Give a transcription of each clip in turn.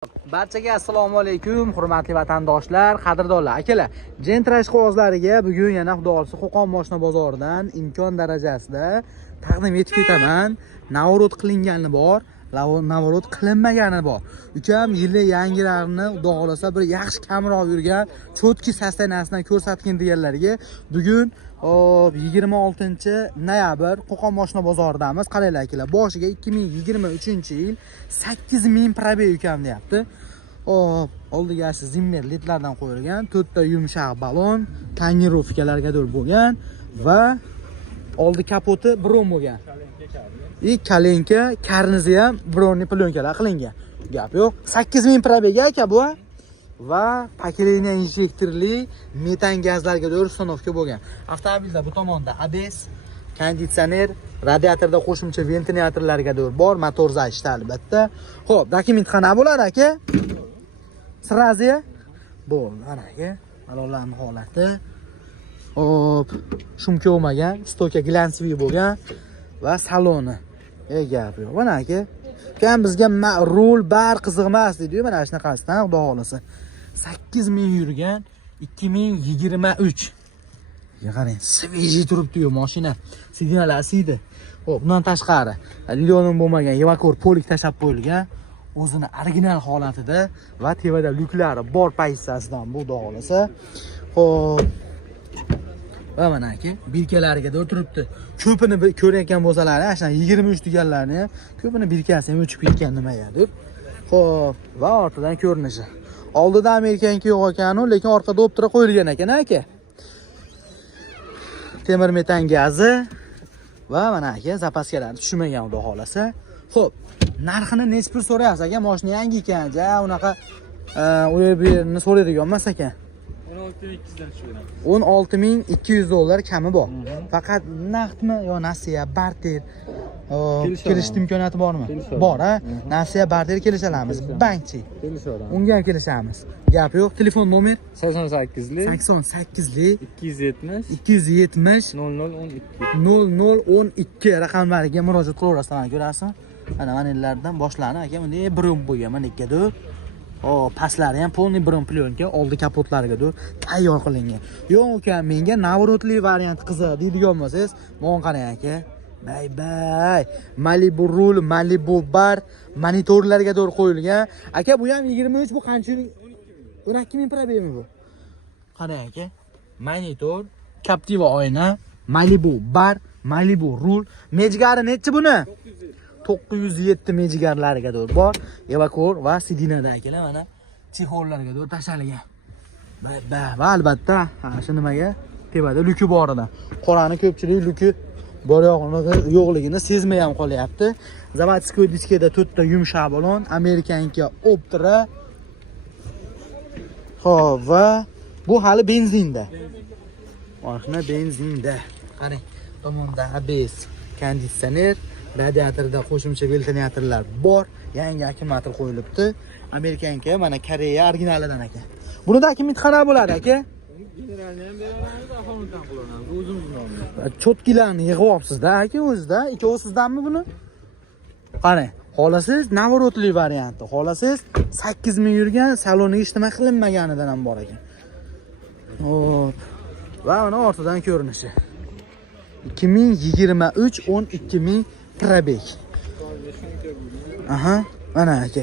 Barchaga assalomu alaykum, hurmatli vatandoshlar, qadrdonlar, akalar. Gentrash qog'ozlariga bugun yana xudo xolisa Qo'qon moshina bozoridan imkon darajasida taqdim etib ketaman. Navorot qilingani bor, navorot qilinmagani bor. Ukam yili yangilarini xudo xolisa bir yaxshi kamroq yurgan, cho'tki sostaniyasidan ko'rsatgan deganlarga bugun 26 noyabr Qo'qon moshina bozoridamiz. Qaranglar akalar, boshiga 2023-yil 8000 probeg ukam deyapti. Oldiga zimmer ledlardan qo'yilgan, 4 ta yumshoq balon, tonirovkalargadir bo'lgan va oldi kapoti bron bo'lgan. Kalenka, karnizi ham bronni plyonkalar qilingan. Gap yo'q. 8000 probeg aka bu. Va pokoleniya injektorli metan gazlarga uстановка bo'lgan. Avtomobilda bu tomonda ABS, konditsioner, radiatorda qo'shimcha ventilyatorlarga bor, motor zayishda albatta. Xo'p, dokument qana bo'ladi aka? Srazi bo'ldi, ana aka. Balonlarning holati. Hop, shumka bo'lmagan, stoka glansviy bo'lgan va saloni. Gap yo'q. Mana aka. Kam bizga rul bar qiziq emas deydi-yu, mana shunaqasidan xudo xolisa. 8000 yurgan 2023. Qarang, sveji turibdi-yu mashina. Signallar siydi. Xo'p, bundan tashqari lyonim bo'lmagan evakor polik tashab qo'yilgan, o'zini original holatida va tevada lyuklari bor pozitsiyasidan bu xudo xolisa. Xo'p. Va mana aka, birkalariga o'tiribdi. Ko'pini ko'rayotgan bo'lsalar, ashna 23 deganlarni ham, ko'pini birkasi ham o'chib ketgan nimagadir. Xo'p, va ortidan ko'rinishi. Oldida Amerikaniki yo'q ekan-u, lekin orqada o'ptira qo'yilgan ekan aka. Temir metan gazi va mana aka zapaskalar tushmagan xudo xolasa. Xo'p, narxini necha pul so'rayapsiz aka? Mashina yangi ekan, ja unaqa o'yib so'raydigan emas ekan. 16200 dollar kami bor. Faqat naqdmi yo nasiya, barter kelishib imkoniyati bormi? Bor, ha? Nasiya, barter kelishalamiz. Bankchi. Unga ham kelishamiz. Gap yo'q. Telefon nomer 88lik 270 0012 raqamlariga murojaat qilaverasizlar, ko'rasizmi? Mana manilardan boshlanib aka bunday bron bo'lgan, mana ikkadir. Pastlari ham polniy bron plyonka, oldi kapotlariga tayyor qilingan. Yo'q ukam, menga navorotli variant qiziq deydigan bo'lsangiz, menga qarang aka. Bay. Malibu rul, Malibu bar, monitorlarga qo'yilgan. Aka, bu ham 23, bu qancha? 12000 probegmi bu? Qarang aka. Monitor, Captiva oyna, Malibu bar, Malibu rul. Mejgari nechi buni? 907 mejigarlariga bor. Evakor va sidinada akalar mana chexollarga tashalgan. Va albatta, shu nimaga tevada luki bor edi. Qorani ko'pchilik luki bor yo'qligini sezmay ham qolyapti. Zavodskoy diskada 4 ta yumshoq balon, Amerikaniki Optra. Xo'p, va bu hali benzinda. Mashina benzinda. Qarang, tomonda ABS, konditsioner, radiatorda qo'shimcha ventilyatorlar bor. Yangi akkumulyator qo'yilibdi. Amerikanka mana Koreya originalidan aka. Bunida akkumulyator qana bo'ladi aka? generalni ham beramiz, aholidan qo'llanamiz. O'zimiz nomidan. Cho'tkilarni yig'yapsiz-da aka o'zida. Ikkovi sizdanmi buni? Qarang, xolasiz navorotli varianti. Xolasiz 8000 yurgan, saloniga ishlama qilinmaganidan ham bor ekan. Hop. Va mana ortidan ko'rinishi. 2023 12000 probeg. Aha, mana aka.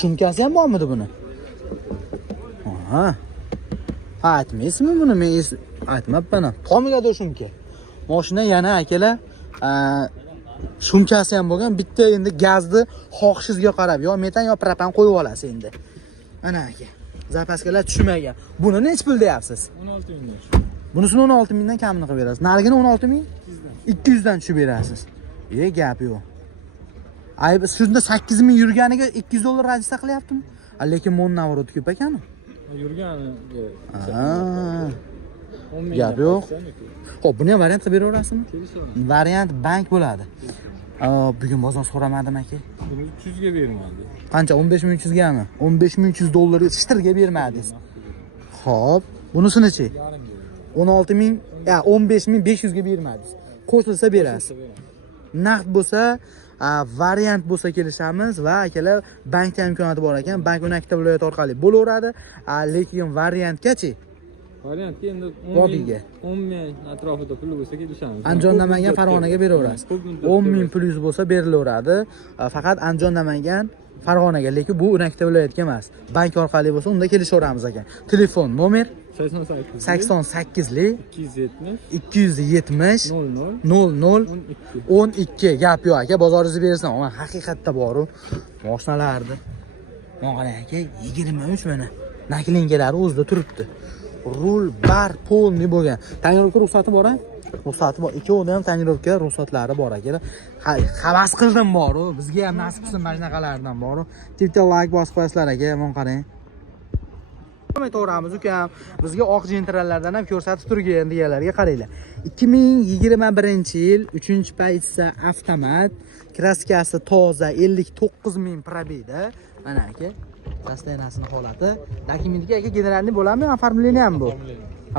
Shumkasi ham bormidi buni? Aha. Aytmaysizmi buni? Men aytmabman. Tomigadir shumka. Mashina yana akalar, shumkasi ham bo'lgan. Bitta endi gazni xohishingizga qarab, yo metan yo propan qo'yib olasiz endi. Mana aka. Zapaskalar tushmagan. Buni necha pul deyapsiz? 16000. Bunisini 16000 dan kamini qilib berasiz. Narigini 16000? 200 dan tushib berasiz. Gap yo'q. Ayb shunda 8000 yurganiga 200 dollar razisa qilyaptimi? Lekin mon navorot ko'p ekan-ku. Yurganiga. Gap yo'q. Xo'p, buni ham variant qilib beraverasizmi? Variant bank bo'ladi. Bugun bozor so'ramadim aka. Buni 300 ga bermadi. Qancha? 15300 gami? 15300 dollarga shtirga bermadingiz. Xo'p, bunisini-chi? 16000, 15500 ga bermadingiz. Qo'shilsa berasiz. Naqd bo'lsa variant bo'lsa kelishamiz va akalar bankda imkoniyati bor ekan. Bank uni ikkita viloyat orqali bo'laveradi. Lekin variantgachi Variantga endi Bodiga. 10 ming atrofida puli bo'lsa kelishamiz. Andijon Namangan Farg'onaga beraverasiz. 10 ming plyus bo'lsa berilaveradi. Faqat Andijon Namangan Farg'onaga, lekin bu ikkita viloyatga emas. Bank orqali bo'lsa unda kelishaveramiz ekan. Telefon nomer 88 270 00 12. Gap yo'q aka, bozoringizni bersin. Mana haqiqatda bor-u mashinalarni. Mana aka 23 mana naklinkalari o'zida turibdi. Rul bar polni bo'lgan. Tonirovka ruxsati bor-a? Ruxsati bor. Ikkovida ham tonirovka ruxsatlari bor akalar. Havas qildim bor-u. Bizga ham nasib qilsin mana shunaqalardan bor-u. Bitta like bosib qo'yasizlar aka, mana qarang. To'g'ramiz ukam, bizga oq jentrallardan ham ko'rsatib turgan deganlarga qaranglar. 2021-yil 3-paytsa avtomat, kraskasi toza, 59 ming probeyda. Mana aka, sostenasini holati. Dokumentga aka generalniy bo'ladimi, оформление ham bu?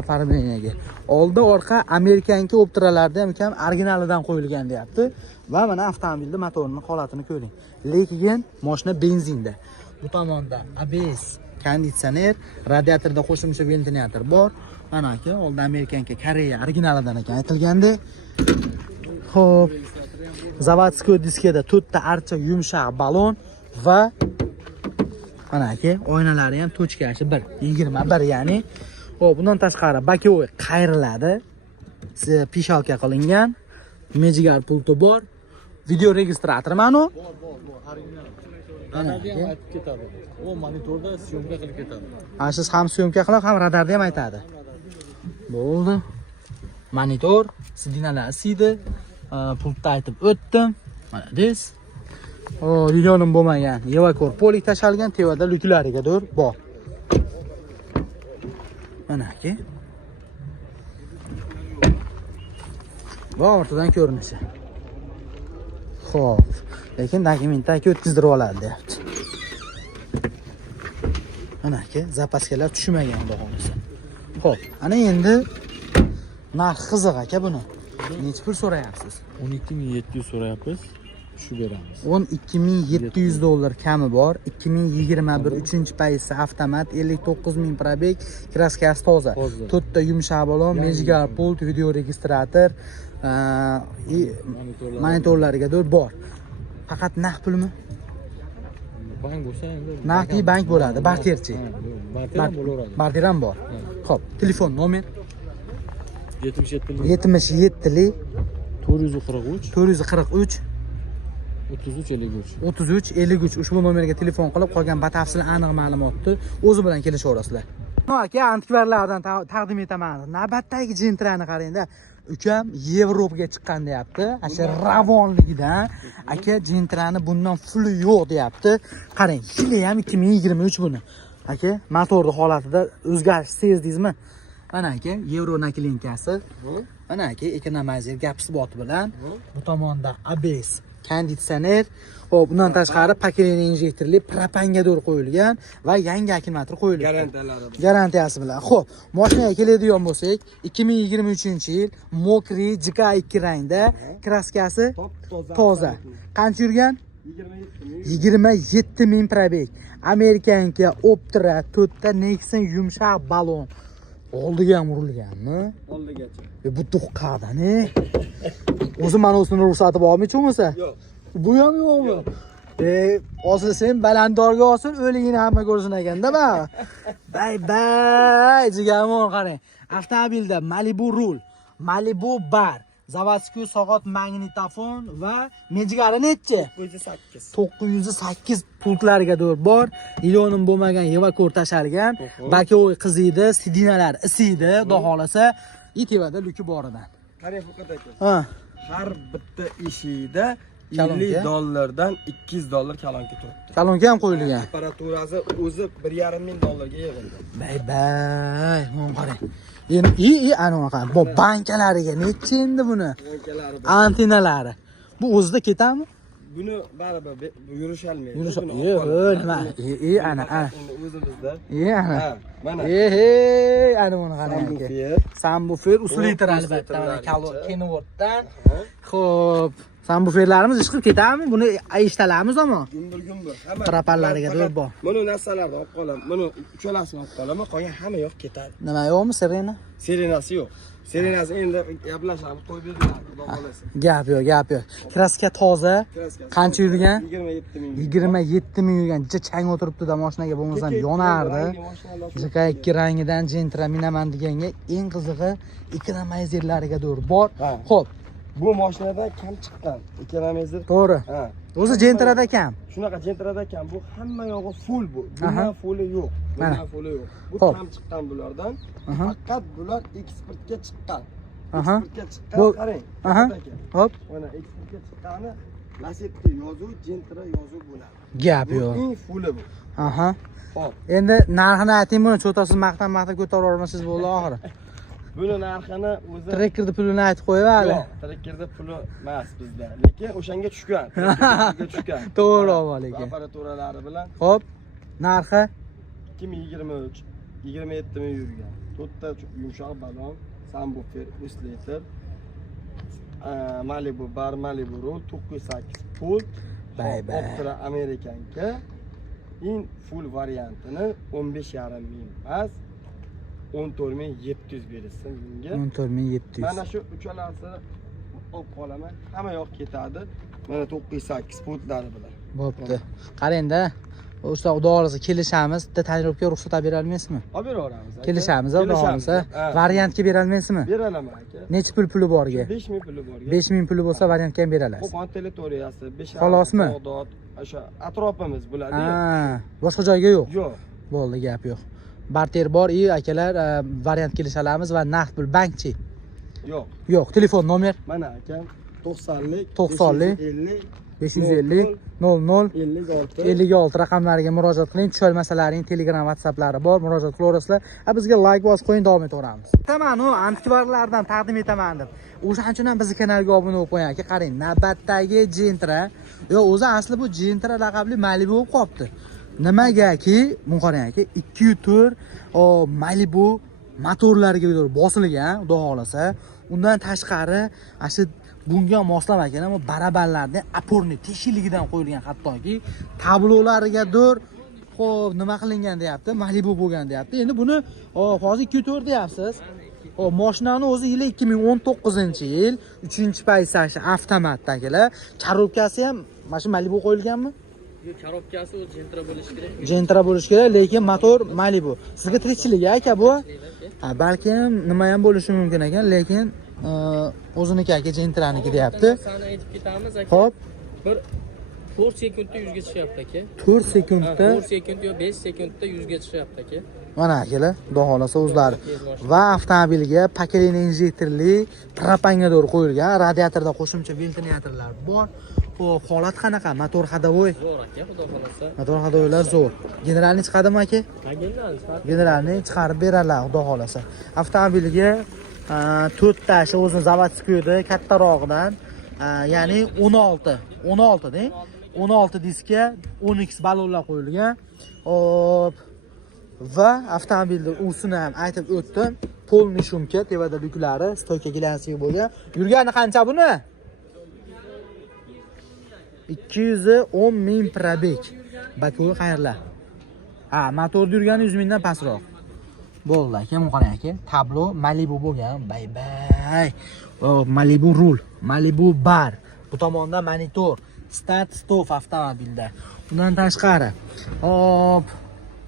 Оформлениyaga. Oldi orqa amerikanka optiralarda ham ukam originalidan qo'yilgan deyapti. Va mana avtomobilning motorining holatini ko'ring. Lekin mashina benzinda. Bu tomonda ABS, konditsioner, radiatorda qo'shimcha ventilyator bor. Mana aka, oldi amerikanka Koreya originalidan ekan aytilganda. Xo'p. Zavodskiy diskeda 4 ta archa yumshoq balon va mana aka, oynalari ham tochkashi 21, ya'ni. Xo'p, bundan tashqari bakovoy qayriladi. Pishalka qilingan. Mejigar pulti bor. Video registrator mana u. Radarda ham aytib ketadi. O monitorda syomka qilib ketadi. Siz ham syomka qilib, ham radarda ham aytadi. Bo'ldi. Monitor, sidinalar isidi, pultni aytib o'tdim. Mana des. Videoning bo'lmagan, Yevakor polik tashalgan, tevada lyuklariga dur bor. Mana aka. Va ortidan ko'rinishi. Xo'p, lekin dokumentni aka o'tkazdirib oladi, deyapti. Mana aka, zapaskalar tushmagan xudo xolisa. Xo'p, ana endi narx qiziq aka buni. Necha pul so'rayapsiz? 12700 so'rayapmiz. Shu beramiz. 12700 dollar kami bor. 2021 3-paytsa avtomat, 59 ming probeg, kraskasi toza. 4 ta yumshoq balon, mejigar pult, video registrator, monitorlariga bor. Faqat naqd pulmi? Bank bo'lsa endi naqd bank bo'ladi, barterchi. Barter ham bo'laveradi. Barter ham bor. Xo'p, telefon nomer 77 77 443 443 33 53. ushbu nomerga telefon qilib qolgan batafsil aniq ma'lumotni o'zi bilan kelishaverasizlar. Aka, antikvarlardan taqdim etaman. Navbatdagi jentrani qarangda. Ukam Yevropaga chiqqan deyapti. Asha ravonligidan aka jentrani bundan puli yo'q deyapti. Qarang, yili ham 2023 buni. Aka, motorning holatida o'zgarish sezdingizmi? Mana aka, Yevro naklinkasi. Mana aka, ekonomizer gap isboti bilan. Bu tomonda ABS, konditsioner, hop, bundan tashqari pakeleniya injektorli propanga dur qo'yilgan va yangi akkumulyator qo'yilgan. Garantiyasi bilan. Xo'p, mashinaga keladigan bo'lsak, 2023-yil mokri JK2 rangda, kraskasi toza. Qancha yurgan? 27 ming probeg. Amerikanka Optra 4 ta Nexon yumshoq balon. Oldiga ham urilganmi? Oldigacha. Bu tuqqadani. O'zi mana o'sini ruxsati bormi-chi bo'lmasa? Yo'q. Bu ham yo'qmi? Hozir sen balandorga olsin, o'ligini hamma ko'rsin ekanda ba. Bay, jigamon qarang. Avtomobilda Malibu rul, Malibu bar, zavodskiy soat magnitofon va mejigari nechi? 908. 908 pultlariga bor. Ilonim bo'lmagan Yevakor tashalgan. Bakovoy qiziydi, sidinalar isiydi, xudo xolasa, yetivada luki boridan. Qarang Furqat aka. Ha. Har bitta eshikda $50 $200 kalonka turibdi. Kalonka ham qo'yilgan. Temperaturasi o'zi $1,500 yig'ildi. Bay, mana qarang. Endi ana qarang. Bu bankalariga necha endi buni? Bankalari. Antenalari. Bu o'zida ketadimi? Buni baribir yurisholmaydi. Nima? Ana. Endi o'zimizda. Ana. Ha, mana. Ana buni qarang. Subwoofer usli albatta. Mana Kenwooddan. Xo'p, Sabvooferlarimiz ish qilib ketadimi? Buni eshitalarmiz ammo. Gumbur. Hamma Propanlariga zo'r bor. Buni narsalarni olib qolaman. Buni uchalasini olib qolaman. Qolgan hamma yo'q ketadi. Nima yo'qmi, sirena? Sirenasi yo'q. Sirenasi endi gaplashamiz, qo'yib berdilar, xudo xolasa. Gap yo'q. Kraska toza. Qancha yurgan? 27 ming. 27 ming yurgan. Juda chang o'tiribdi-da mashinaga, bo'lmasam yonardi. Jika ikki rangidan Gentra minaman deganga eng qizig'i ekonomizerlariga zo'r bor. Xo'p, Bu mashinadan kam chiqqan. Ekonomizer. to'g'ri. Ha. O'zi Gentrada kam. Shunaqa Gentrada kam. Bu hamma yog'i full bu. Bundan fulli yo'q. Bundan fulli yo'q. Bu Xo'p. kam chiqqan bulardan. Faqat bular eksportga chiqqan. Aha. Eksportga chiqqan, Bu- qarang. Aha. Hop, Mana eksportga chiqqani Lacetti yozuv, Gentra yozuv bo'ladi. gap Bu yo'q. eng fulli bu. Aha. Xo'p. Endi narxini ayting, buni cho'tasiz maqtan ko'tarib olmasangiz bo'ldi oxiri. Buni narxini o'zi Trekkerni pulini aytib qo'yib hali. yo'q, trekkerda puli emas bizda. Lekin o'shanga tushgan. Trekkerga tushgan. To'g'ri olma lekin. Aparaturalari bilan Xo'p, narxi 2023 27 ming yurgan. To'rtta yumshoq balon, subwoofer, oscillator, Malibu bar, Malibu rul, 908 pult, Bay-bay. Optra Amerikanka. In full variantini 15,5 ming emas, 14,700 berilsin bunga. 14700. Mana shu uchalasini olib qolaman. Hamma yoq ketadi. Mana 908 pultlari bilan. Bo'pti. Qarang-da. O'sha xudo xolasa kelishamiz. Bitta tonirovka ruxsat olib bera olmaysizmi? Olib beraveramiz aka. Kelishamiz, xudo xolasa. Variantga bera olmaysizmi? Beralaman aka. Necha puli borga? 5000 puli borga. 5000 puli bo'lsa variantga ham bera olasiz. Qo'qon territoriyasi, 5 Xolosmi? Bag'dod, o'sha atrofimiz bo'ladi. Ha, boshqa joyga yo'q. Yo'q. Bo'ldi, gap yo'q. Barter bor, akalar, variant kelisha olamiz va naqd pul bankchi. Yo'q. Yo'q, telefon nomer Mana aka 90lik 90lik 550 550 00 56 56 raqamlariga murojaat qiling. Tushirmasalaring Telegram, WhatsApplari bor, murojaat qilaverasizlar. Bizga like bosib qo'ying, davom etaveramiz. Aytaman, antikvarlardan taqdim etaman deb. O'shaning uchun ham bizning kanalga obuna bo'lib qo'ying aka. Qarang, navbatdagi Gentra, o'zi asli bu Gentra laqabli Malibu bo'lib qolibdi. Nimagaki, buni qarang aka, 2.4 Malibu motorlariga bosilgan, xudo xolasa. Undan tashqari, asli bunga moslamagan, ammo barabanlarning aporni teshikligidan qo'yilgan, hattoki tablolarigadir xo'p nima qilingan deyapti, Malibu bo'lgan deyapti. Endi buni hozir 2.4 deyapsiz. Hop, mashinani o'zi yili 2019-yil 3-paysaj avtomatdagilar. Korobkasi ham mana shu Malibu qo'yilganmi? Yo'q, korobkasi o'zi Gentra bo'lishi kerak. Gentra bo'lishi kerak, lekin motor Malibu. Sizga tirikchilik aka bu? Ha, balki nima ham bo'lishi mumkin ekan, lekin o'ziniki aka Gentraniki deyapti. Sana aytib ketamiz aka. Hop, Bir 4 sekundda 100 ga chiqyapti aka. 4 sekundda 4 sekund yo 5 sekundda 100 ga chiqyapti aka. mana akalar, xudo xolasa o'zlari. Va avtomobilga pakelin injektorli propanga doğru qo'yilgan, radiatorda qo'shimcha ventilyatorlar bor. Xo'p, holat qanaqa? Motor hadavoy. Zo'r aka, xudo xolasa. Motor hadavoylar zo'r. Generalni chiqadimi aka? Generalni chiqarib beradilar, xudo xolasa. Avtomobilga 4 tashi o'zini zavodskoyda kattarog'idan, ya'ni 16 deng. 16 diskga 10x balonlar qo'yilgan. Hop. Va avtomobilning usini ham aytib o'tdim. Polni shumka, tevada lyuklari, stoyka glansiga bo'lgan. Yurgani qancha buni? 210 ming probeg. Bako'y xayrlar. Ha, motorda yurgani 100 mingdan pastroq. Bo'ldi aka, mana qarang aka. Tablo Malibu bo'lgan. Bay. Malibu rul, Malibu bar. Bu tomonda monitor, start stop avtomobilda. Undan tashqari, hop,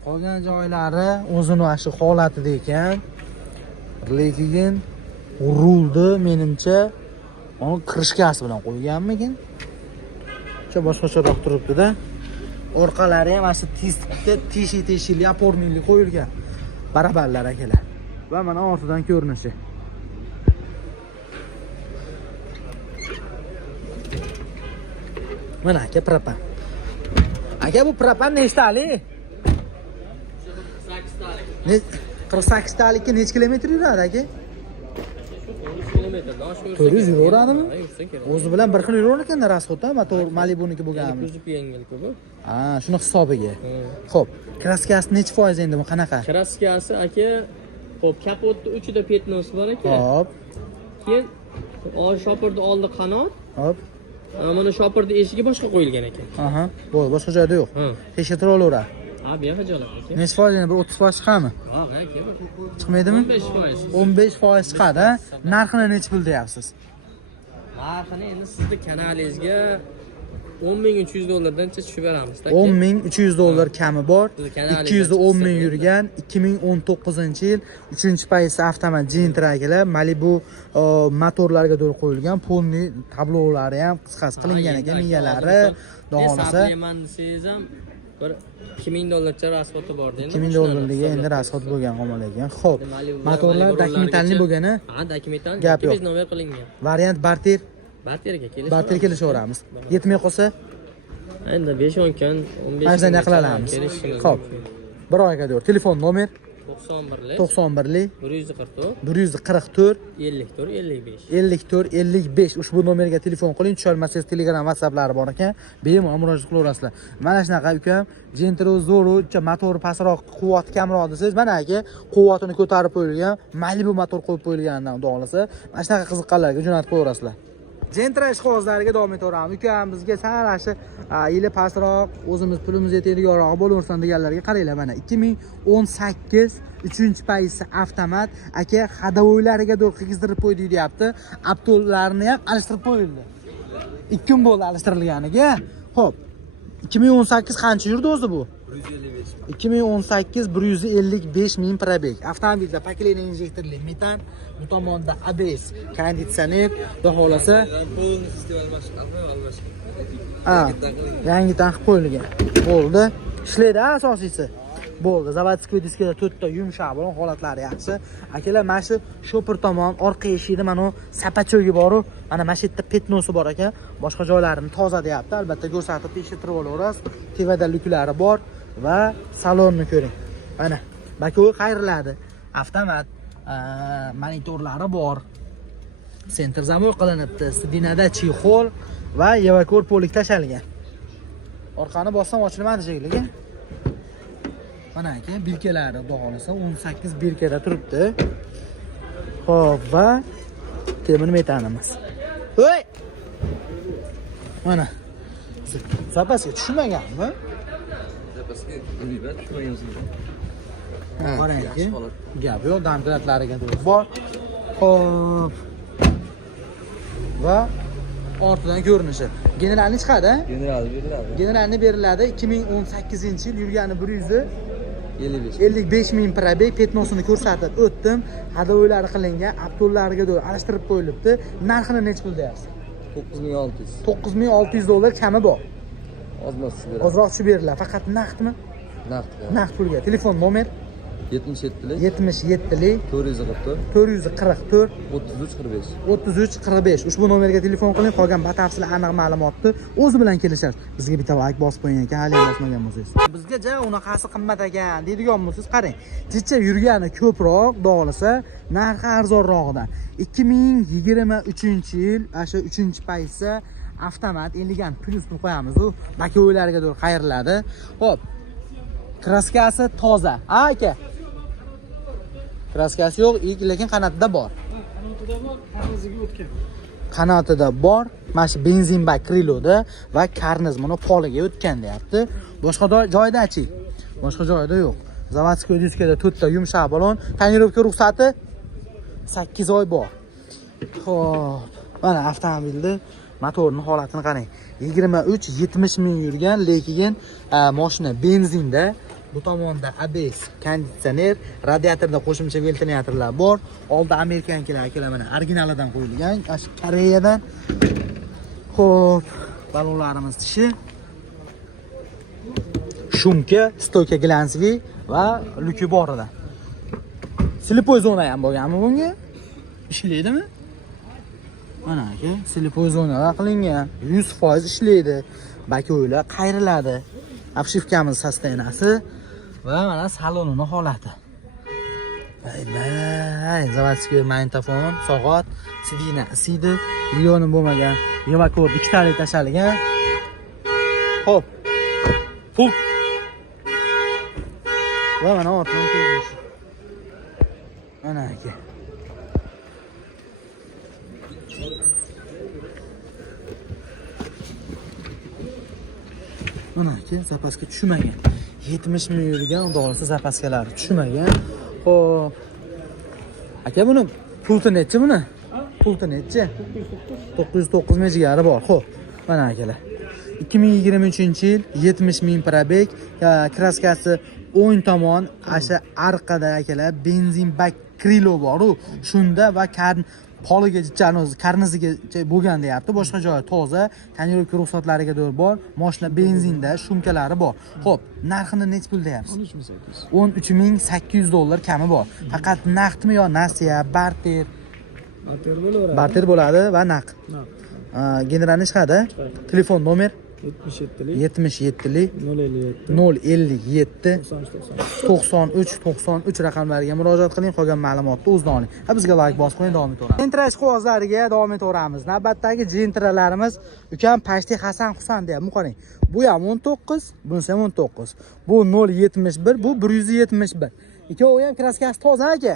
qolgan joylari o'zini shu holatida ekan. Lekin rulni menimcha uni kirishkasi bilan qo'yganmikin? Boshqacharoq turibdi-da. Orqalari ham mana shu teshikli apornili qo'yilgan. Barabarlar akalar. Va mana ortidan ko'rinishi. Mana aka propan. Aka bu propan nechtali? 8 talik. 48 talikka necha kilometr yuradi aka? 400 yuraveradimi? O'zi bilan bir xil yuraver ekanda rasxodda, motor Malibuniki bo'lganmi? O'zi yangilik bu. Ha, shuni hisobiga. Xo'p, kraskasi necha foiz endi bu qanaqa? Kraskasi aka, xo'p, kapotning uchida petnos bor aka. Hop. Keyin shopirni oldi qanot. Hop. Mana shopirni eshigi boshqa qo'yilgan ekan. Aha. Bo'ldi, boshqa joyda yo'q. Ha. Tekshirtirib olaver. Ha, bu yoqqa joylab aka. Necha foiz yana bir 30% chiqadimi? Ha, aka. Chiqmaydimi? 15%. 15% chiqadi. Narxini necha pul deyapsiz? Narxini endi sizni kanalingizga 10.300 tushib beramiz. 10.300 kami bor. Bizni kanalingizda 210 ming yurgan 2019-yil 3-paysi avtomat Gentra'lar Malibu motorlarga to'g'ri qo'yilgan. Polni tablolari ham qisqasi qilingan ekan, migalari, xohlasa. Sableman desangiz ham bir $2000 rasxoti bor endi. $2000 endi rasxot bo'lgan qolmadi ekan. Xo'p, motorlar dokumentalniy bo'lgani? Ha, dokumentalniy. Gap yo'q. Biz nomer qilingan. Variant barter, Barterga kelish. barter kelishaveramiz. Yetmay qolsa, Endi 5-10 kun, 15 arzon qilaveramiz. Xo'p. Bir oyga to'g'ri. Telefon nomer 91 91 144 144 54 55. 54 55 ushbu nomerga telefon qiling. Tusholmasangiz Telegram, WhatsApplari bor ekan. Bemalol murojaat qilaverasizlar. Mana shunaqa ukam, Gentra zo'ru, motori pastroq, quvvati kamroq desangiz, mana aka, quvvatini ko'tarib qo'yilgan, Malibu motor qo'yib qo'yilganidan xudo xolasa, mana shunaqa qiziqqanlarga jo'natib qo'yaverasizlar. Gentra ishqibozlariga davom etaveramiz. Ukam bizga sarashi yili pastroq, o'zimiz pulimiz yetadiganroq bo'laversin deganlarga qaranglar, mana 2018 3-paysi avtomat aka xadovoylariga to'g'ri qizdirib qo'ydik deyapti. Aptollarni ham alishtirib qo'yildi. 2 kun bo'ldi alishtirilganiga. Xo'p. 2018 qancha yurdi o'zi bu? 2018 155 ming probeg. Avtomobilda pokoleniya injektorli metan, bu tomonda ABS, konditsioner, xudo xolasa yangi tanqib qo'yilgan. Bo'ldi. Ishlaydi asosiysi. Bo'ldi. Zavodskiy diskada 4 ta yumshoq bo'lgan, holatlari yaxshi. Akalar, mana shu shopir tomon, orqa eshikda mana sapachogi bor-ku, mana shu yerda petnosi bor ekan. Boshqa joylarini toza deyapti. Albatta ko'rsatib tekshirtirib olaverasiz. Tevada lyuklari bor va salonni ko'ring. Mana bakovi qayriladi. Avtomat monitorlari bor. Senter zamor qilinibdi. Sidinada chexol va evakor polik tashalgan. Orqani bossam ochilmadi shekilli. Mana aka, bilkalari xudo xolasa 18 bilkada turibdi. Xo'p, va temir metanimiz. Voy! Mana. Zapasga tushmaganmi? Zapasga bilmayman, tushmagansiz. Qarang aka. Gap yo'q, damkratlariga to'g'ri bor. Xo'p. Va ortidan ko'rinishi. Generalni chiqadi? Generalni beriladi. 2018-yil yurgani 155 ming probeg, petnosini ko'rsatib o'tdim. Hadovoylari qilingan, aptollariga to'g'ri alishtirib qo'yilibdi. Narxini necha pul deyapsiz? 9600. $9600 kami bor. Ozroq tushib beradi. Ozroq tushib beriladi. Faqat naqdmi? Naqd. Naqd pulga. Telefon nomer 77lik 77lik 444 444 3345. 3345. Ushbu nomerga telefon qiling, qolgan batafsil aniq ma'lumotni o'zi bilan kelishasiz. Bizga bitta like bosib qo'ying ekan, hali ham bosmagan bo'lsangiz. Bizga ja unaqasi qimmat ekan deydigan bo'lsangiz, qarang. Jicha yurgani ko'proq, dog'lasa, narxi arzonroqdan. 2023-yil, o'sha 3-paysi avtomat elegant plus pul qo'yamiz. U bakovoylariga to'g'ri qayriladi. Xo'p. Kraskasi toza. Ha, aka. Kraskasi yo'q, lekin qanotida bor. Qanotida bor, qarniziga o'tgan. Qanotida bor, mana shu benzin bak kriloda va karniz mana poliga o'tgan deyapti. Boshqa joyda-chi? Boshqa joyda yo'q. Zavodskiy diskada 4 ta yumshoq balon, tonirovka ruxsati 8 oy bor. Xo'p, mana avtomobilni motorning holatini qarang. 23-70 ming yurgan, lekin mashina benzinda. Bu tomonda ABS, konditsioner, radiatorda qo'shimcha ventilyatorlar bor. Oldi amerikankilar akalar mana originalidan qo'yilgan, Koreyadan. Xo'p, balonlarimiz tishi. Shumka, stoyka glansli va lyuki bor edi. Slipoy zona ham bo'lganmi bunga? Ishlaydimi? Mana aka, slipoy zonalar qilingan. 100% ishlaydi. Bako'ylar qayriladi. Obshivkamiz sostenasi va mana salonining holati. Vay, zavodskiy magnitofon, soat, sidina isidi, yoni bo'lmagan, evakor 2 talik tashalgan. Xo'p. Pul. Va mana ortidan ko'rinish. Mana aka. Mana aka, zapaska tushmagan. 70 ming yurgan, xudo xolasa zapaskalari tushmagan. Xo'p. Aka buni pulti necha buni? Pulti necha? 909 mejigari bor. Xo'p. Mana akalar. 2023-yil 70 ming probeg, kraskasi o'ng tomon, asha orqada akalar benzin bak krilo bor-u, shunda va poliga karniziga bo'lgan deyapti. Boshqa joyi toza, tonirovka ruxsatlariga bor, mashina benzinda, shumkalari bor. Xo'p, narxini necha pul deyapsiz? 13800 dollar kami bor. Faqat naqdmi yo nasiya, barter? Barter bo'laveradi. Barter bo'ladi va naqd. Generalni chiqadi. Telefon nomer 77lik 057 93 raqamlariga murojaat qiling. Qolgan ma'lumotni o'zida oling. Bizga like bosib qo'ying, davom etaveramiz. Gentrash qog'ozlariga davom etaveramiz. Navbatdagi gentralarimiz ukam Pashti Hasan Husan deyapti. Qarang. Bu ham 19, bunisi ham 19. Bu 071, bu 171. Ikkovi ham kraskasi toza aka.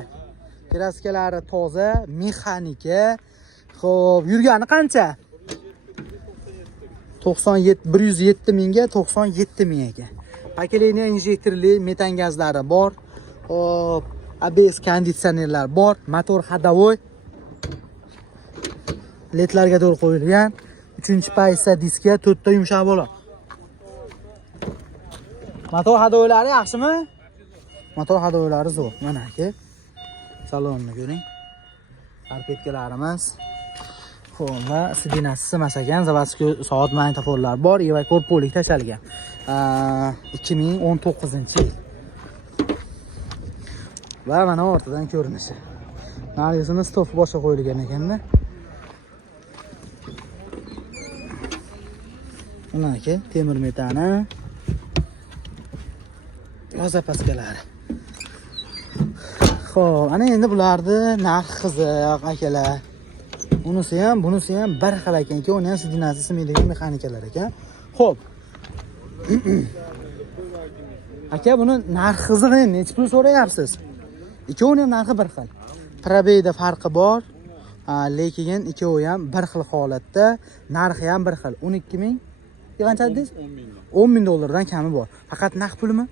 Kraskalari toza, mexanika. Xo'p, yurgani qancha? 107 mingga 97 ming ekan. Pakeleniya injektorli metan gazlari bor. Hop, ABS konditsionerlar bor, motor ходовой. Ledlarga to'g'ri qo'yilgan. 3-paysa diskga 4 ta yumshoq bo'ladi. Motor ходовойлari yaxshimi? Motor ходовойлari zo'r. Mana aka. Salonni ko'ring. Parketkalarimiz. Xo'p, va sidinasi simas ekan, заводской soat magnitofonlar bor, Evacor polik tashalgan. 2019-yil. Va mana ortidan ko'rinishi. Narigisini stof boshqa qo'yilgan ekanda. Mana aka, temir metani. Zapaskalari. Xo'p, ana endi bularni narxi qiziq akalar. Bunisi ham bir xil ekan. Ikkovini ham sidinasi simidagi mexanikalar ekan. Xo'p. Aka, buni narxi qiziq, necha pul so'rayapsiz? Ikkovini ham narxi bir xil. Probeyda farqi bor, lekin ikkovi ham bir xil holatda, narxi ham bir xil. 12 ming. Qancha dedingiz? 10 ming dollardan kami bor. Faqat naqd pulmi?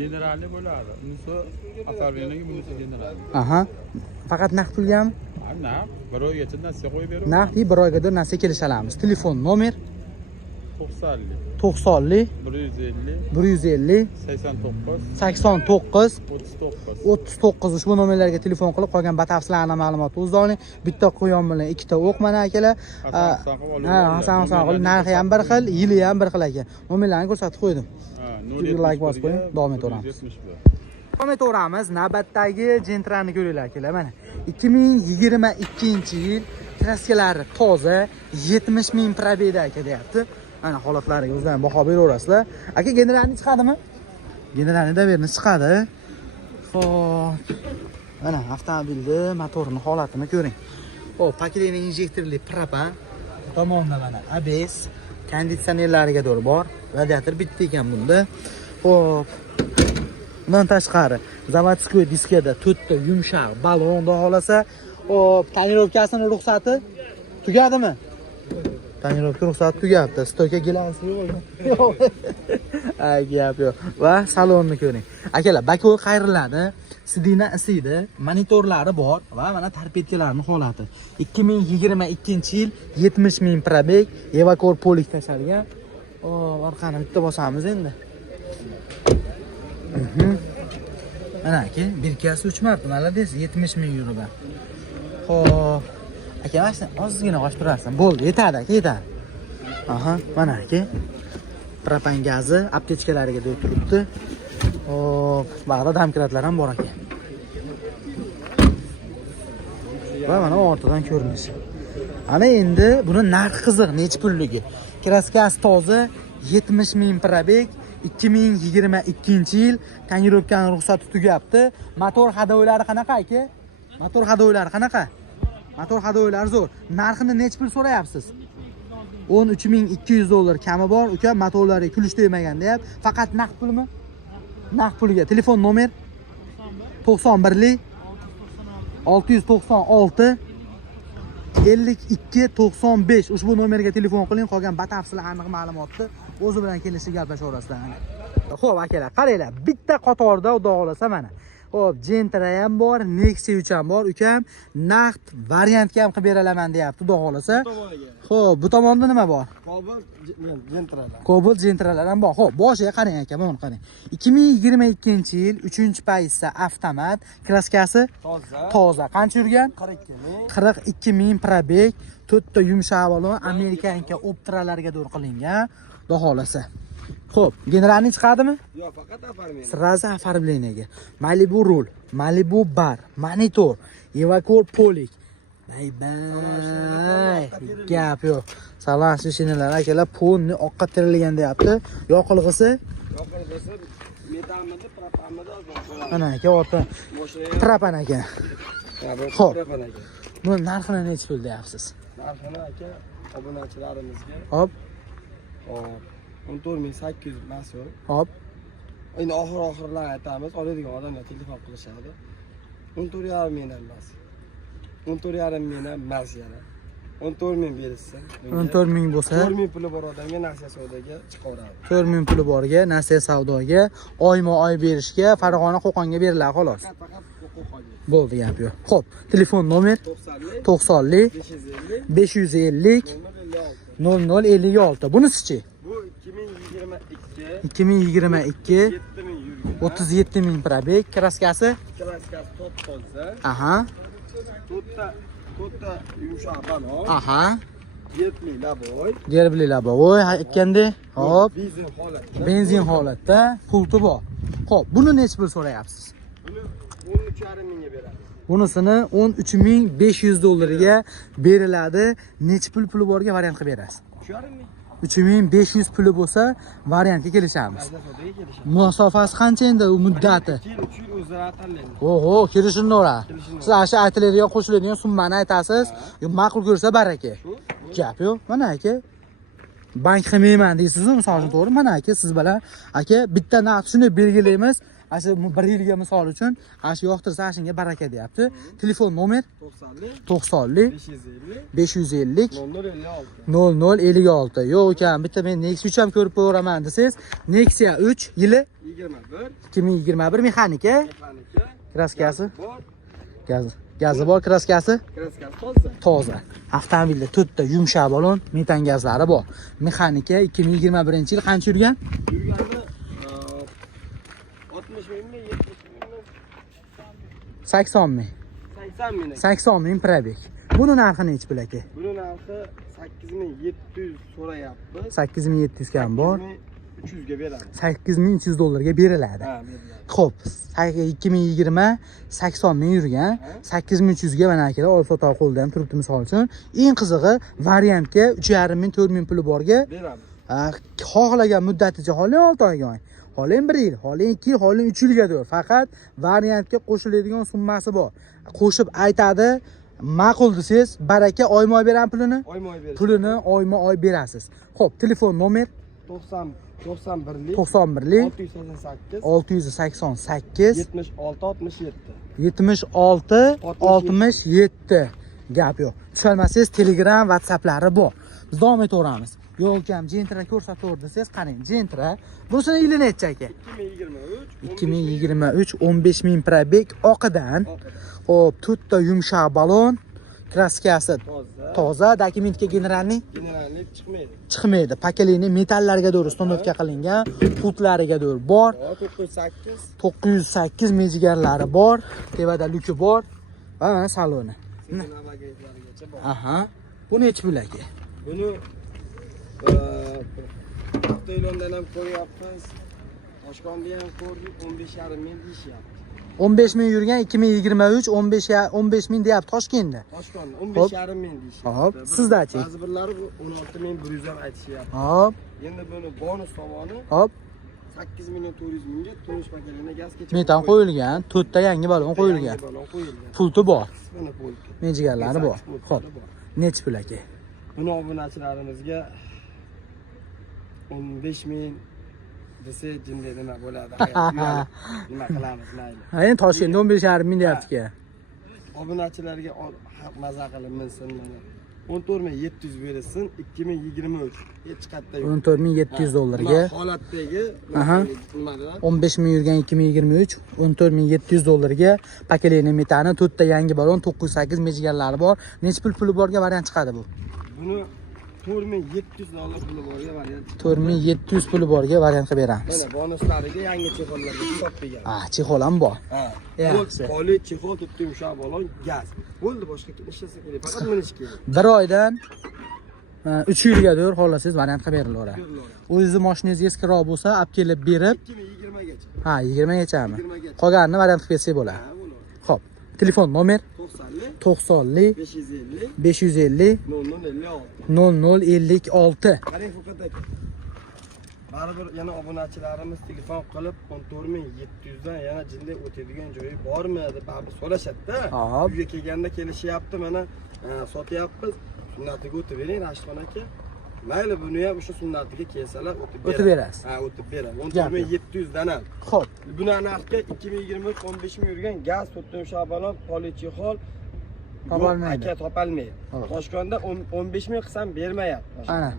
Generalni bo'ladi. Bunisi asalvenligi, bunisi general. Aha. Faqat naqd pulgami? Naqd, bir oygacha nasiya qo'yib beramiz. Naqd bir oygacha nasiya kelishalamiz. Telefon nomer 90 150 89 39 ushbu nomerlarga telefon qilib qolgan batafsillarni ma'lumotni o'zida oling. Bitta quyon bilan ikkita o'q mana akalar. Hasan narxi ham bir xil, yili ham bir xil ekan. Nomerlarni ko'rsatib qo'ydim. Like bosib qo'ying, davom etaveramiz. Davom etaveramiz. Navbatdagi Gentrani ko'ringlar akalar. Mana 2022-yil kraskalari toza, 70 ming probeda aka deyapti. Mana holatlariga o'zdan baho beraverasizlar. Aka, generalni chiqadimi? Generalni daverni chiqadi. Xo'p. Mana avtomobilni motorining holatini ko'ring. Xo'p, pakeleniya injektorli propan. Tomonda mana ABS, konditsionerlariga to'g'ri bor. Radiator bitta ekan bunda. Xo'p. Bundan tashqari заводской diskada 4 ta yumshoq balonda xolasa, hop, tonirovkasining ruxsati tugadimi? Tonirovka ruxsati tugabdi. Stoka gilansi yo'qmi? Yo'q. Gap yo'q. Va salonni ko'ring. Akalar, bakoy qayriladi, sidina isiydi, monitorlari bor va mana torpedkalarining holati. 2022-yil 70 ming probeg, Evacor polik tashalgan. Orqani bitta bosamiz endi. Mana aka, birkasi 3 marta, malades, 70 ming yurgan. Xo'p. Aka, mana ozgina qo'shib turarsan. Bo'ldi, yetadi aka, yetadi. Aha, mana aka. Propan gazi aptechkalariga turibdi. Xo'p, bag'da damkratlar ham bor ekan. Va mana ortidan ko'rinishi. Ana endi buni narxi qiziq, necha pulligi? Kraskasi toza, 70 ming probeg, 2022-yil tonirovkaning ruxsati tugabdi. Motor ходовойлari qanaqa aka? Motor ходовойлari qanaqa? Motor ходовойлari zo'r. Narxini necha pul so'rayapsiz? 13200 dollar kami bor. Uka, motorlari kulish tegmagan deyap. Faqat naqd pulmi? Naqd puliga telefon nomer 91 696 52 95 ushbu nomerga telefon qiling. Qolgan batafsil aniq ma'lumotni o'zi bilan kelishib gaplashaverasizlar. Xo'p, akalar, qaranglar. Bitta qatorda xudo xolasa mana. Xo'p, Gentra ham bor, Nexia 3 ham bor. Ukam naqd variantga ham qilib beraman deyapti, xudo xolasa. Xo'p, bu tomonda nima bor? Gentralar. Cobalt Gentralar ham bor. Xo'p, boshiga qarang aka, mana qarang. 2022-yil 3-paysa avtomat, kraskasi toza. Qancha yurgan? 42 ming probeg, to'rtta yumshoq balon, Amerikanka optralarga to'g'ri qilingan, xudo xolasa. Xo'p, generalni chiqadimi? Yo'q, faqat оформление. Сразу оформлениyaga. Malibu rul, Malibu bar, monitor, evakor polik. Bay. Gap yo'q. Salon shinalar akalar ponni oqqa tirilgan deyapti. Yoqilg'isi metalmidi, propanmidi, ana aka o'rta trapan aka. Xo'p. Buni narxini necha pul deyapsiz? Narxini aka obunachilarimizga Hop, 14800 mas'ul. hop. Endi oxir-oxirlarni aytamiz. Oladigan odamlar telefon qilishadi. 14,5 mingdan emas. 14,5 mingdan emas yana. 14 ming berilsin. 14 ming bo'lsa, 4 ming puli bor odamga nasiya savdoga chiqaveradi. 4 ming puli borga nasiya savdoga, oyma-oy berishga, Farg'ona Qo'qonga beriladi xolos. Faqat huquq olgan. Bo'ldi gap yo'q. Xo'p, telefon nomer 90 550 0056. Bunisi-chi? Bu 2022 2022 7000 yurgan. 37 ming probeg, kraskasi. Kraskasi top-toza. Aha, to'rtta yumshoq balon. aha. Gerbli laboy. Gerbli labovoy aytganda, hop, Benzin holatda. benzin holatda, pulti bor. Xo'p, buni necha pul so'rayapsiz? Buni 13,5 mingga beramiz. Bunisini 13500 dollarga beriladi. Necha puli borga variant qilib berasiz? 3,5 ming. 3500 puli bo'lsa, variantga kelishamiz. Nasiya savdoga kelishadi. Masofasi qancha endi u muddati? 2 yil, 3 yil o'zlari tanlaydi. Oho, kelishiladi. Siz asha aytiladigan, qo'shiladigan summani aytasiz, ma'qul ko'rsa baraka. Gap yo'q. Mana aka, bank qilmayman deysiz-ku, misol uchun to'g'ri. Mana aka, siz bilan aka bitta naqd shuni belgilaymiz. Asha 1 yilga misol uchun, asha yoqtirsa ashunga baraka deyapti. Telefon nomer 90 550 550 0056. Yo'q ekan, bitta men Nexia 3 ham ko'rib qo'yaman desangiz, Nexia 3 yili 2021 mexanika, kraskasi, gazi bor, kraskasi Kraskasi toza. Avtomobilda to'rtta yumshoq balon, metan gazlari bor. Mexanika 2021-yil qancha yurgan? Yurganda 60 mingmi, 70 mingmi? 80 ming. 80 ming. 80 ming probeg. Buni narxi necha pul aka? Buni narxi 8700 so'rayapti. 8700 kam bor. 300 ga beramiz. 8300 dollarga beriladi. Ha, beriladi. Xo'p, 2020 80 ming yurgan, 8300 ga mana akalar olib sotib qo'lda ham turibdi misol uchun. Eng qizig'i variantga 3,5 ming 4 ming puli borga Beramiz. xohlagan muddaticha xohlang 6 oyga, xohlang 1 yil, xohlang 2 yil, xohlang 3 yilgadir. Faqat variantga qo'shiladigan summasi bor. Qo'shib aytadi, ma'qul desangiz, baraka oyma-oy beraman pulini. Oyma-oy beramiz. Pulini oyma-oy berasiz. Xo'p, telefon nomer 91 688 688 76 67. Gap yo'q. Tushunmasangiz Telegram, WhatsApplari bor. Biz davom etaveramiz. Yo'q ukam, Gentra ko'rsataver desangiz, qarang, Gentra. Bunisini yili necha aka? 2023 15 ming probeg oqidan. Xo'p, to'rtta yumshoq balon, kraskasi toza, dokumentga generalni chiqmaydi. Pakelini metallarga doğru standartga qilingan, putlariga doğru bor. 908 mejigarlari bor, tevada luki bor va mana saloni. Aha. Bu necha pul aka? Buni To'ylandan ham ko'ryapmiz. Toshkentda ham ko'rdik, 15,5 ming deyishyapti. 15 ming yurgan 2023 15 ming deyapti Toshkentda. Toshkentda 15,5 ming deyishyapti. Hop, sizdachi? Ba'zi birlari 16,100 ham aytishyapti. Hop, Endi buni bonus tomoni hop. 8 million 400 mingga To'nish pakelini gaz kechib Metan qo'yilgan, to'rtta yangi balon qo'yilgan. Pulti bor. Buni qo'ydik. Mejigarlari bor. Xo'p. Necha pul aka? Buni obunachilarimizga 15 ming desa jinda nima bo'ladi? Nima qilamiz mayli. Ha, endi Toshkentda 15,5 ming deyapti-ku. Obunachilarga maza qilib minsin mana. 14700 verilsin 2023 hech qayerda yo'q. 14700 dollarga. Mana holatdagi Aha. nimalar? 15 ming yurgan 2023 14700 dollarga pakeleni metani, to'rtta yangi balon, 908 mejiganlari bor. Necha puli borga variant chiqadi bu? Buni 4700 dollar puli borga variant. 4700 puli borga variant qilib beramiz. Mana bonuslariga yangi chexollarga hisob bergan. Chexol ham bor. Ha. Yaxshi. Poli chexol tutdi yumshoq balon gaz. Bo'ldi, boshqa ishlasa kerak. Faqat minish kerak. Bir oydan 3 yilgadir xohlasangiz variant qilib berilaveradi. O'zingizni mashinangiz eskiroq bo'lsa, olib kelib berib, 2020 gacha. ha 20 gachami. 20 gacha. Qolganini variant qilib bersak bo'ladi. Ha, bo'ladi. Xo'p. Telefon nomer 90 90 550 550 0056. 0056. Qarang Fuqat aka. Baribir yana obunachilarimiz telefon qilib 14700 dan yana jinday o'tadigan joyi bormi deb baribir so'rashadi-da. Hop. Uyga kelganda kelishyapti, mana sotyapmiz. Sunnatiga o'tib bering Rashidxon aka. Mayli, buni ham o'sha sunnatiga kelsalar O'tib berasiz. Ha, o'tib beramiz. 14700 dan ham. Xo'p. Buni narxga 2023 15 ming yurgan gaz to'rtta shabalon polichexol Topolmaydi. aka topolmaydi. Hop. Toshkentda 15 ming qilsam bermayapti. Ana.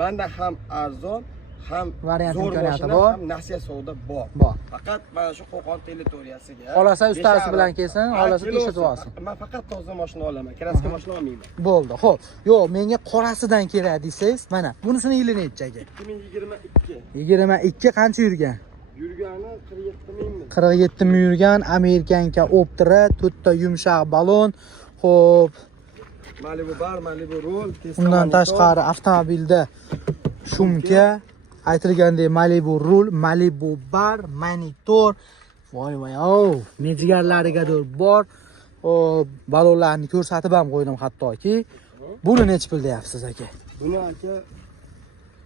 Menda ham arzon, ham Variant zo'r imkoniyati mashina, bor. ham nasiya savdo bor. Bor. Faqat mana shu Qo'qon territoriyasiga. Xolasa ustasi bilan kelsin, xolasa tekshirib olsin. Men faqat toza mashina olaman, kraska mashina olmayman. Bo'ldi. Xo'p. Yo'q, menga qorasidan kerak desangiz, mana bunisini yili necha aka? 2022. 22 qancha yurgan? Yurgani 47 mingmi? 47 ming yurgan Amerikanka Optra, to'rtta yumshoq balon. Xo'p, Malibu bar, Malibu rol, Tesla. undan tashqari avtomobilda shumka, aytilgandek Malibu rul, Malibu bar, monitor. Voy voy, mejigarlarigadir bor. Xo'p, balonlarni ko'rsatib ham qo'ydim hattoki. Buni necha pul deyapsiz aka? Buni aka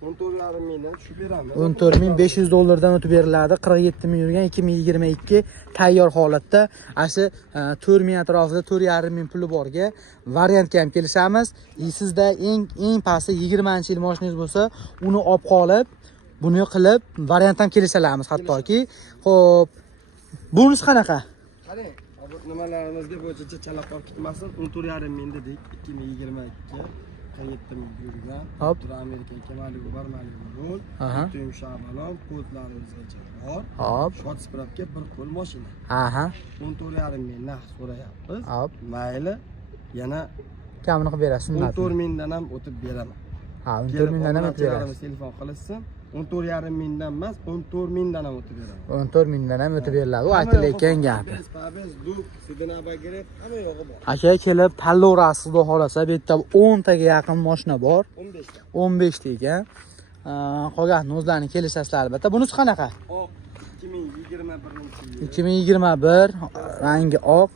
14,5 mingdan tushib beramiz. 14500 dollardan o'tib beriladi. 47 ming yurgan 2022 tayyor holatda. Asli 4 ming atrofida 4,5 ming puli borga variantga ham kelishamiz. Sizda eng pasti 20-yil mashinangiz bo'lsa, uni olib qolib, buni qilib variant ham kelishalarmiz hattoki. Xo'p, bunisi qanaqa? Qarang, nimalarimizga bo'yicha chalaqor ketmasin. 14,5 ming dedik 2022. 47 ming yurgan. Hop. Amerika Malibu bar, Malibu rol. Aha. Yumshoq balon, kodlarimizgacha bor. Hop. Shot spravka bir qo'l mashina. Aha. 14,5 ming narx so'rayapmiz. Hop. Mayli, yana Kamini qilib berasiz. 14 mingdan ham o'tib beraman. Ha, 14 mingdan ham o'tib berasiz. Telefon qilsin. 14,5 mingdan emas, 14 mingdan ham o'tib beraman. 14 mingdan ham o'tib beriladi. U aytilayotgan gapi. Biz duk, sidina bagirib, hamma yog'i bor. Aka kelib tanlaverasiz, xudo xolasa. Bu yerda 10 taga yaqin mashina bor. 15 ta. 15 ta ekan. Qolgan o'zlarini kelishasizlar albatta. Bunisi qanaqa? Oq 2021-yil. 2021 rangi oq.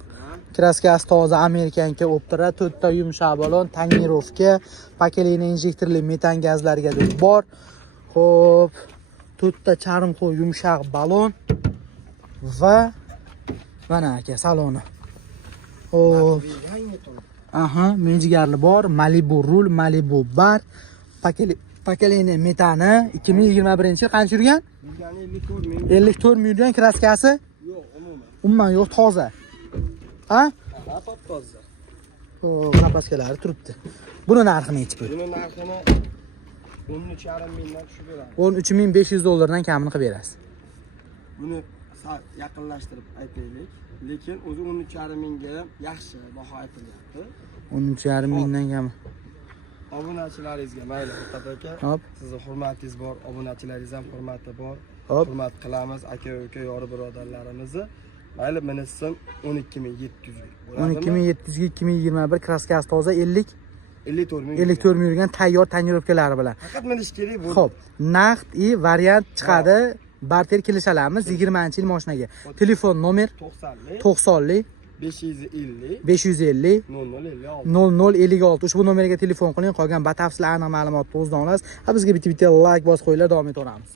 Kraskasi toza Amerikanka Optra, to'rtta yumshoq balon, tonirovka, pakelini injektorli metan gazlariga bor. Xo'p, to'rtta charmxo'r yumshoq balon va mana aka saloni. Xo'p. Yangi to'y. Aha, menjigarli bor, Malibu rul, Malibu bar, pakelini metani 2021-yil qancha yurgan? Yurgani 54 ming. 54 ming yurgan, kraskasi Yo'q, umuman. umuman yo'q, toza. Ha? Ha, top-toza. Xo'p, zapaskalari turibdi. Buni narxi necha pul? Buni narxini 13,5 mingdan tushib beramiz. 13500 dollardan kamini qilib berasiz. Buni sal yaqinlashtirib aytaylik, lekin o'zi 13,5 mingga ham yaxshi baho aytilyapti. 13,5 mingdan kam. Obunachilaringizga mayli Fuqat aka. Hop. Sizning hurmatingiz bor, obunachilaringiz ham hurmati bor. Hop. Hurmat qilamiz aka-uka, yori birodarlarimizni. Mayli, menisi 12700 bo'ladimi? 12700 ga 2021 kraskasi toza 50 54 ming. 54 ming yurgan tayyor tonirovkalari bilan. Faqat minish kerak bu. Xo'p, naqd variant chiqadi. Barter kelishalarmiz 20-yil mashinaga. Telefon nomer 90 90 550 550 0056. 0056. Ushbu nomerga telefon qiling. Qolgan batafsil aniq ma'lumotni o'zidan olasiz. Bizga bitta like bosib qo'yinglar, davom etaveramiz.